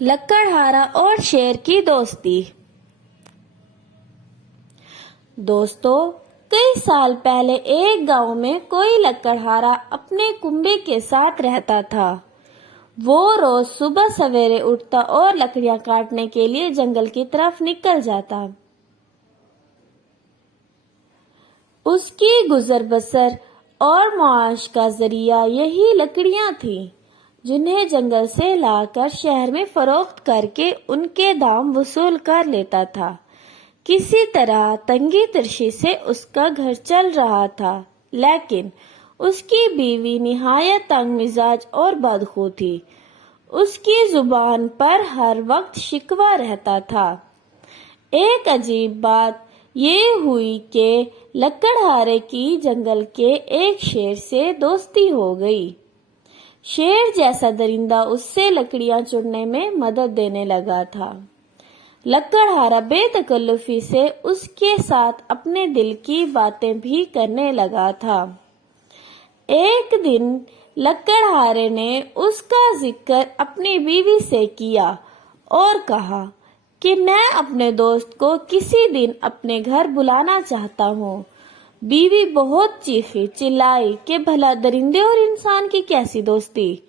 लकड़हारा और शेर की दोस्ती। दोस्तों, कई साल पहले एक गांव में कोई लकड़हारा अपने कुंबे के साथ रहता था। वो रोज सुबह सवेरे उठता और लकड़ियां काटने के लिए जंगल की तरफ निकल जाता। उसकी गुजर बसर और मुआश का जरिया यही लकड़ियां थीं, जिन्हें जंगल से लाकर शहर में फरोख्त करके उनके दाम वसूल कर लेता था। किसी तरह तंगी तर्शी से उसका घर चल रहा था, लेकिन उसकी बीवी निहायत तंग मिजाज और बदखू थी। उसकी जुबान पर हर वक्त शिकवा रहता था। एक अजीब बात ये हुई कि लकड़हारे की जंगल के एक शेर से दोस्ती हो गई। शेर जैसा दरिंदा उससे लकड़ियां चुनने में मदद देने लगा था। लकड़हारा बेतकल्लुफी से उसके साथ अपने दिल की बातें भी करने लगा था। एक दिन लकड़हारे ने उसका जिक्र अपनी बीवी से किया और कहा कि मैं अपने दोस्त को किसी दिन अपने घर बुलाना चाहता हूँ। बीवी बहुत चीखी चिल्लाई कि भला दरिंदे और इंसान की कैसी दोस्ती।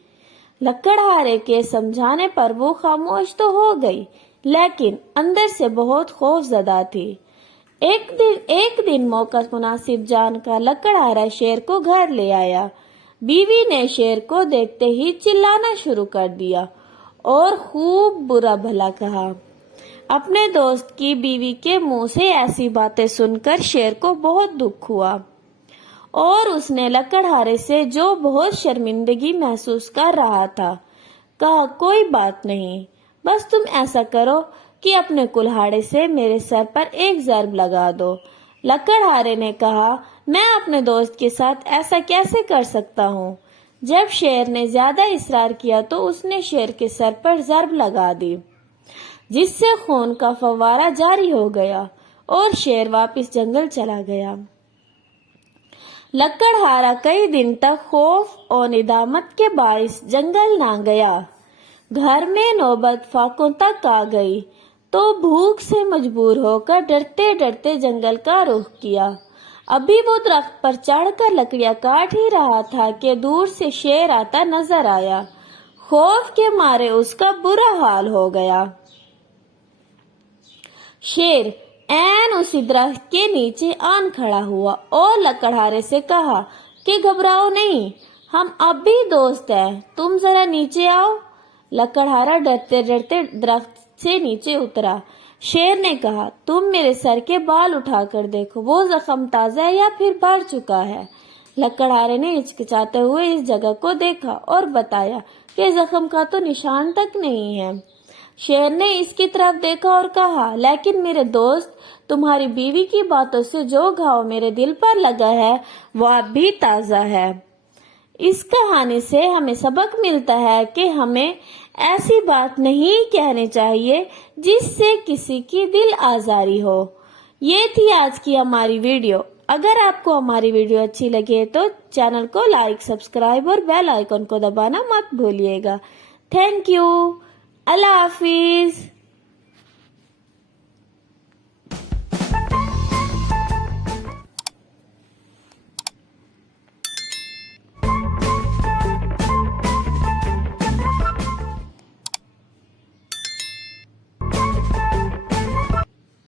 लकड़हारे के समझाने पर वो खामोश तो हो गई, लेकिन अंदर से बहुत खौफजदा थी। एक दिन मौका मुनासिब जानकर लकड़हारा शेर को घर ले आया। बीवी ने शेर को देखते ही चिल्लाना शुरू कर दिया और खूब बुरा भला कहा। अपने दोस्त की बीवी के मुंह से ऐसी बातें सुनकर शेर को बहुत दुख हुआ और उसने लकड़हारे से, जो बहुत शर्मिंदगी महसूस कर रहा था, कहा, कोई बात नहीं, बस तुम ऐसा करो कि अपने कुल्हाड़े से मेरे सर पर एक ज़रब लगा दो। लकड़हारे ने कहा, मैं अपने दोस्त के साथ ऐसा कैसे कर सकता हूँ। जब शेर ने ज्यादा इसरार किया तो उसने शेर के सर पर ज़रब लगा दी, जिससे खून का फव्वारा जारी हो गया और शेर वापस जंगल चला गया। लकड़हारा कई दिन तक खौफ और निदामत के बाइस जंगल ना गया। घर में नौबत फाकों तक आ गई तो भूख से मजबूर होकर डरते डरते जंगल का रुख किया। अभी वो दरख्त पर चढ़कर लकड़ियां काट ही रहा था कि दूर से शेर आता नजर आया। खौफ के मारे उसका बुरा हाल हो गया। शेर ऐन उसी दरख्त के नीचे आन खड़ा हुआ और लकड़हारे से कहा कि घबराओ नहीं, हम अब भी दोस्त हैं, तुम जरा नीचे आओ। लकड़हारा डरते डरते दरख्त से नीचे उतरा। शेर ने कहा, तुम मेरे सर के बाल उठाकर देखो, वो जख्म ताजा है या फिर भर चुका है। लकड़हारे ने हिचकिचाते हुए इस जगह को देखा और बताया कि जख्म का तो निशान तक नहीं है। शेर ने इसकी तरफ देखा और कहा, लेकिन मेरे दोस्त, तुम्हारी बीवी की बातों से जो घाव मेरे दिल पर लगा है वो अब भी ताजा है। इस कहानी से हमें सबक मिलता है कि हमें ऐसी बात नहीं कहनी चाहिए जिससे किसी की दिल आजारी हो। ये थी आज की हमारी वीडियो। अगर आपको हमारी वीडियो अच्छी लगे तो चैनल को लाइक, सब्सक्राइब और बेल आइकन को दबाना मत भूलिएगा। Thank you. Allah Hafiz.